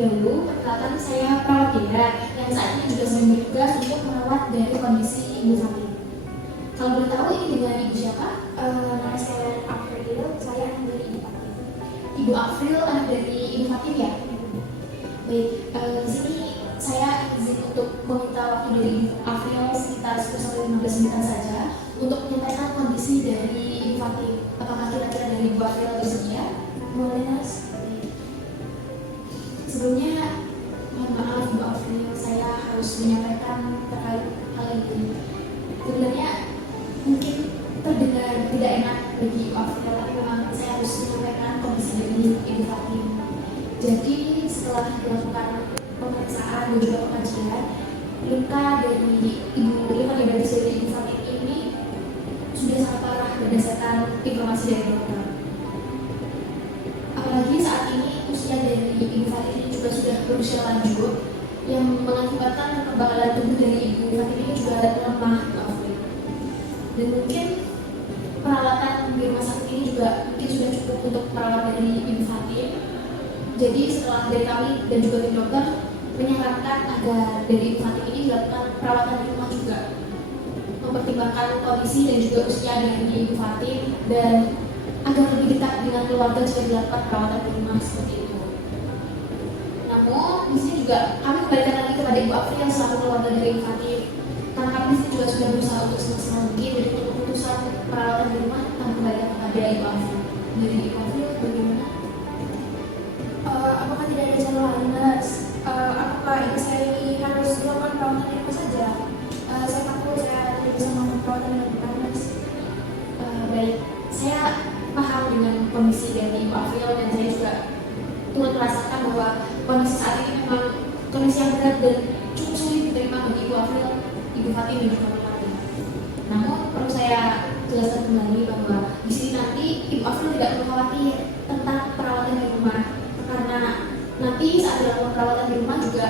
dahulu, perkenalkan saya perawat Dea yang saat ini juga sedang bertugas untuk merawat dari kondisi Ibu Fatim. Kalau boleh tahu ini dengan Ibu siapa? Nama saya April, saya anak dari Ibu Fatim. Ibu April, anak dari Ibu Fatim ya? Baik, di sini saya izin untuk meminta waktu dari Ibu April sekitar 10-15 menitan saja untuk menyampaikan kondisi dari Ibu Fatim. Apakah kira-kira dari Ibu April bersedia? Boleh Mas? Sebelumnya, mohon maaf Bu April, saya harus menyampaikan terkait hal ini. Sebenarnya mungkin terdengar tidak enak bagi Bu April, tapi memang saya harus menyampaikan kondisi dari Ibu Fatim. Jadi setelah dilakukan pemeriksaan dan juga pengajian, luka dari Ibu Fatim ini sudah sangat parah berdasarkan informasi dari dokter. Apalagi saat ini usia dari Ibu Fatim ini juga sudah berusia lanjut, yang mengakibatkan kekebalan tubuh dari Ibu Fatim ini juga lemah, Bu April. Dan mungkin perawatan di rumah sakit ini juga mungkin sudah cukup untuk merawat dari Ibu Fatim. Jadi setelah dari kami dan juga tim dokter menyarankan agar dari Ibu Fatim ini dilakukan perawatan di rumah juga, mempertimbangkan kondisi dan juga usia dari Ibu Fatim dan agar lebih dekat dengan keluarga jika dilakukan perawatan di rumah seperti itu. Namun di sini juga kami kembalikan lagi kepada Ibu April yang selaku keluarga dari Ibu Fatim, karena kami di sini juga sudah berusaha untuk semaksimal mungkin. Jadi untuk keputusan perawatan di rumah kami kembalikan kepada Ibu April. Dari Ibu April bagaimana? Apakah tidak ada cara lain Mas? Apakah ibu saya ini harus melakukan perawatan di rumah saja? Saya takut saya tidak bisa melakukan perawatan di rumah Mas. Baik, saya paham dengan kondisi dari Ibu April dan saya juga turut merasakan bahwa kondisi saat ini memang kondisi yang berat dan cukup sulit diterima bagi Ibu April, Ibu Fatim dan juga Ibu Fatim. Namun perlu saya jelaskan kembali bahwa di sini nanti Ibu April tidak perlu khawatir tentang perawatan di rumah, karena nanti saat dilakukan perawatan di rumah juga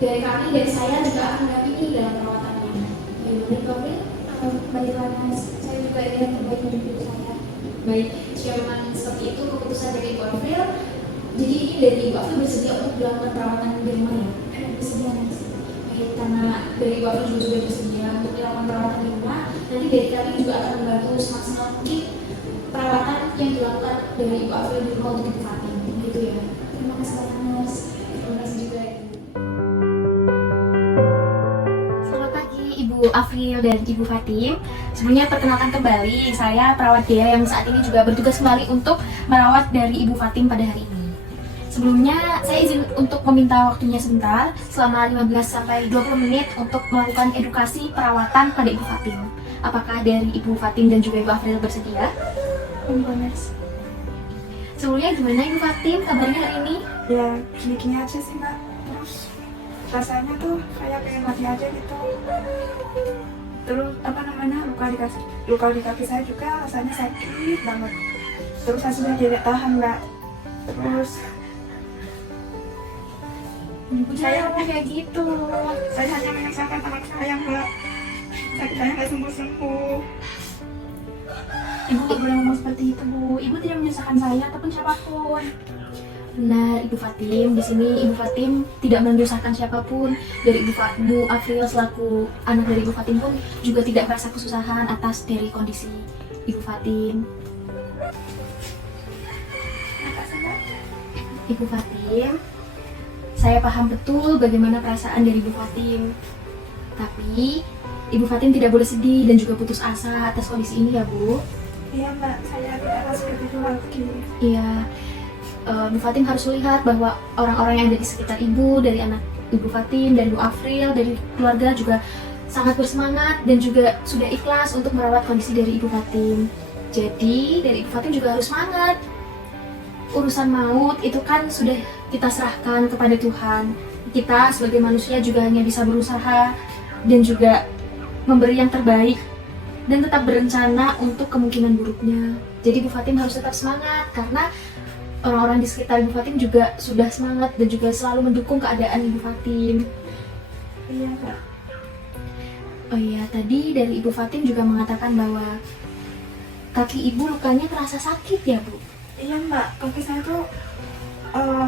dari kami dan saya juga akan mendampingi dalam perawatannya. Bagaimana Ibu April? Baiklah Mas, saya juga ingin yang terbaik untuk ibu saya. Baik, jika memang seperti itu keputusan dari Ibu April, jadi ini dari Ibu April bersedia untuk dilakukan perawatan di rumah ya? Bersedia Mas. Baik, karena dari Ibu April juga sudah bersedia untuk dilakukan perawatan di rumah, nanti dari kami juga akan membantu semaksimal mungkin perawatan yang dilakukan dari Ibu April di rumah untuk Ibu Fatim, gitu ya. Terima kasih banyak Mas. Terima kasih juga Ibu. Selamat pagi Ibu April dan Ibu Fatim. Sebelumnya perkenalkan kembali, saya perawat Dea yang saat ini juga bertugas kembali untuk merawat dari Ibu Fatim pada hari ini. Sebelumnya saya izin untuk meminta waktunya sebentar selama 15-20 menit untuk melakukan edukasi perawatan pada Ibu Fatim. Apakah dari Ibu Fatim dan juga Ibu April bersedia? Enggak Mas. Sebelumnya gimana Ibu Fatim kabarnya hari ini? Ya gini-gini aja sih Mbak, terus rasanya tuh kayak pengen mati aja gitu. Terus luka di kaki saya juga rasanya sakit banget, terus saya sudah tidak tahan Mbak. Terus Ibu saya ngomong kayak gitu. saya hanya menyusahkan anak saya Mbak, sakit saya nggak sembuh-sembuh. Ibu tidak boleh ngomong seperti itu, Bu. Ibu tidak menyusahkan saya ataupun siapapun. Benar, Ibu Fatim. Di sini Ibu Fatim tidak menyusahkan siapapun. Dari Ibu April selaku anak dari Ibu Fatim pun juga tidak merasa kesusahan atas dari kondisi Ibu Fatim. Makasih Mbak. Ibu Fatim, saya paham betul bagaimana perasaan dari Ibu Fatim. Tapi Ibu Fatim tidak boleh sedih dan juga putus asa atas kondisi ini ya, Bu. Iya Mbak, saya tidak akan seperti itu lagi. Iya, Bu Fatim harus melihat bahwa orang-orang yang ada di sekitar Ibu, dari anak Ibu Fatim dan Bu April, dari keluarga juga sangat bersemangat dan juga sudah ikhlas untuk merawat kondisi dari Ibu Fatim. Jadi dari Ibu Fatim juga harus semangat. Urusan maut itu kan sudah kita serahkan kepada Tuhan. Kita sebagai manusia juga hanya bisa berusaha dan juga memberi yang terbaik dan tetap berencana untuk kemungkinan buruknya. Jadi Bu Fatim harus tetap semangat karena orang-orang di sekitar Ibu Fatim juga sudah semangat dan juga selalu mendukung keadaan Ibu Fatim. Iya Mbak. Oh iya, tadi dari Ibu Fatim juga mengatakan bahwa kaki Ibu lukanya terasa sakit ya Bu? Iya Mbak, kaki saya tuh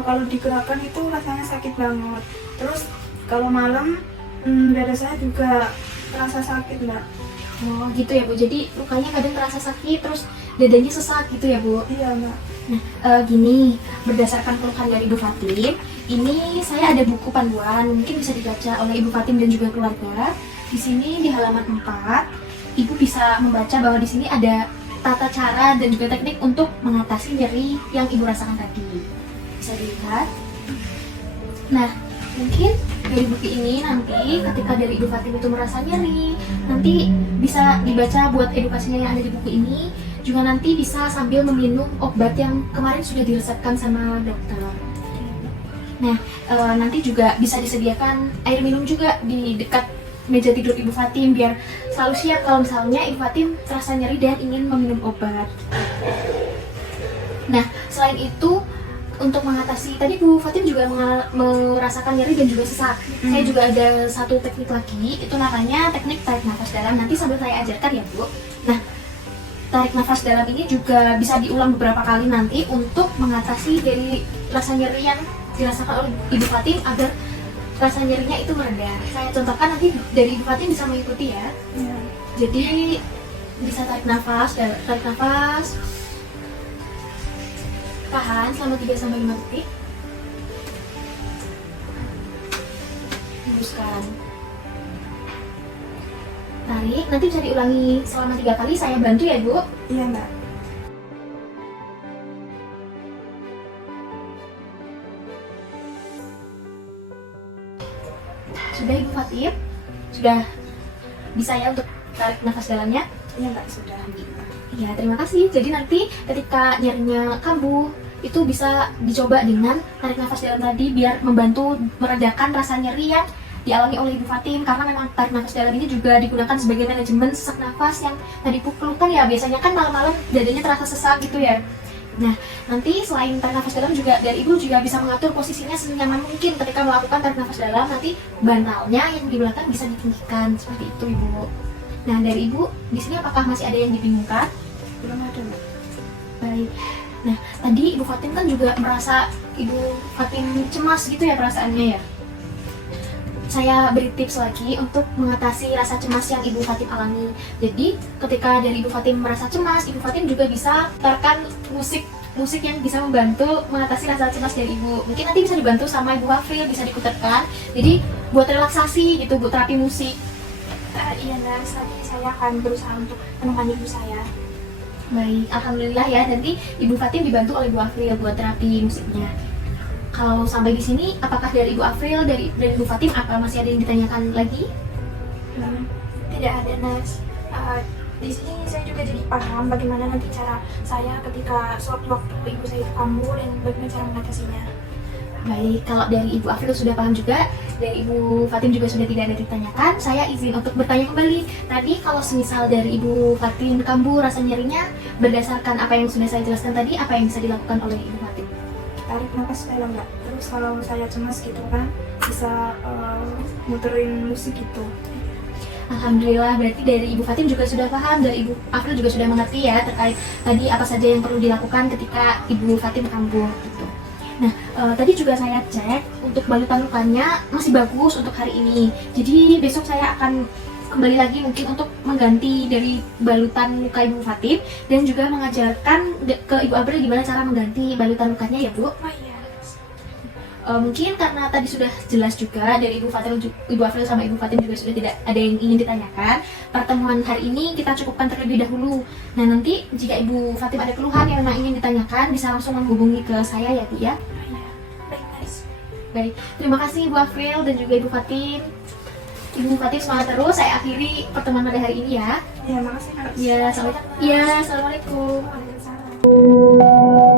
kalau digerakkan itu rasanya sakit banget. Terus kalau malam dada saya juga terasa sakit Mbak. Oh gitu ya Bu, jadi lukanya kadang terasa sakit terus dadanya sesak gitu ya Bu? Iya Mbak. Nah gini, berdasarkan keluhan dari Ibu Fatim, ini saya ada buku panduan, mungkin bisa dibaca oleh Ibu Fatim dan juga keluarga. Di sini di halaman 4, Ibu bisa membaca bahwa di sini ada tata cara dan juga teknik untuk mengatasi nyeri yang Ibu rasakan tadi. Bisa dilihat. Nah, mungkin dari buku ini nanti ketika dari Ibu Fatim itu merasa nyeri, nanti bisa dibaca buat edukasinya yang ada di buku ini. Juga nanti bisa sambil meminum obat yang kemarin sudah diresepkan sama dokter. Nah, nanti juga bisa disediakan air minum juga di dekat meja tidur Ibu Fatim biar selalu siap kalau misalnya Ibu Fatim terasa nyeri dan ingin meminum obat. Nah, selain itu untuk mengatasi tadi Bu Fatim juga merasakan nyeri dan juga sesak. Saya juga ada satu teknik lagi, itu namanya teknik tarik nafas dalam. Nanti sambil saya ajarkan ya Bu. Nah, tarik nafas dalam ini juga bisa diulang beberapa kali nanti untuk mengatasi dari rasa nyeri yang dirasakan oleh Ibu Fatim agar rasa nyerinya itu mereda. Saya contohkan nanti dari Ibu Fatim bisa mengikuti ya. Iya. Jadi bisa tarik nafas, tahan selama 3-5 detik. Hembuskan. Tarik, nanti bisa diulangi selama 3 kali, saya bantu ya Bu. Iya Mbak. Sudah Ibu Fatim? Sudah bisa ya untuk tarik nafas dalamnya? Iya Mbak, sudah. Iya, terima kasih. Jadi nanti ketika nyerinya kambuh, itu bisa dicoba dengan tarik nafas dalam tadi biar membantu meredakan rasa nyeri yang dialami oleh Ibu Fatim, karena memang tarik nafas dalam ini juga digunakan sebagai manajemen sesak nafas yang tadi keluhkan ya. Biasanya kan malam-malam dadanya terasa sesak gitu ya. Nah, nanti selain tarik nafas dalam juga dari Ibu juga bisa mengatur posisinya senyaman mungkin ketika melakukan tarik nafas dalam. Nanti bantalnya yang di belakang bisa ditinggikan seperti itu Ibu. Nah, dari Ibu di sini apakah masih ada yang dibingungkan? Belum ada Mbak. Baik. Nah, tadi Ibu Fatim kan juga merasa Ibu Fatim cemas gitu ya perasaannya ya. Saya beri tips lagi untuk mengatasi rasa cemas yang Ibu Fatim alami. Jadi, ketika dari Ibu Fatim merasa cemas, Ibu Fatim juga bisa putarkan musik yang bisa membantu mengatasi rasa cemas dari Ibu. Mungkin nanti bisa dibantu sama Ibu Hafil, bisa diputarkan. Jadi, buat relaksasi gitu, buat terapi musik. Iya Nars, nanti saya akan berusaha untuk menemani ibu saya. Baik, alhamdulillah ya. Nanti Ibu Fatim dibantu oleh Ibu Afril buat terapi musiknya. Kalau sampai di sini, apakah dari Ibu Afril dan Ibu Fatim apa masih ada yang ditanyakan lagi? Tidak ada Nars. Di sini saya juga jadi paham bagaimana nanti cara saya ketika sewaktu-waktu ibu saya itu kambuh dan bagaimana cara mengatasinya. Baik, kalau dari Ibu Afril sudah paham juga, dari Ibu Fatim juga sudah tidak ada ditanyakan, saya izin untuk bertanya kembali. Tadi kalau semisal dari Ibu Fatim kambuh rasa nyerinya, berdasarkan apa yang sudah saya jelaskan tadi, apa yang bisa dilakukan oleh Ibu Fatim? Tarik nafas dalam Mbak. Terus kalau saya cemas gitu kan, bisa muterin musik gitu. Alhamdulillah, berarti dari Ibu Fatim juga sudah paham, dari Ibu Afril juga sudah mengerti ya terkait tadi apa saja yang perlu dilakukan ketika Ibu Fatim kambuh gitu. Nah, tadi juga saya cek untuk balutan lukanya masih bagus untuk hari ini. Jadi besok saya akan kembali lagi mungkin untuk mengganti dari balutan luka Ibu Fatim dan juga mengajarkan ke Ibu April gimana cara mengganti balutan lukanya ya Bu. Oh iya. Mungkin karena tadi sudah jelas juga dari Ibu April sama Ibu Fatim juga sudah tidak ada yang ingin ditanyakan. Pertemuan hari ini kita cukupkan terlebih dahulu. Nah, nanti jika Ibu Fatim ada keluhan yang memang ingin ditanyakan, bisa langsung menghubungi ke saya ya Bu ya. Baik Nars. Baik, terima kasih Ibu April dan juga Ibu Fatim. Ibu Fatim semangat terus. Saya akhiri pertemuan pada hari ini ya. Ya, makasih Mbak. Ya, assalamualaikum. Waalaikumsalam.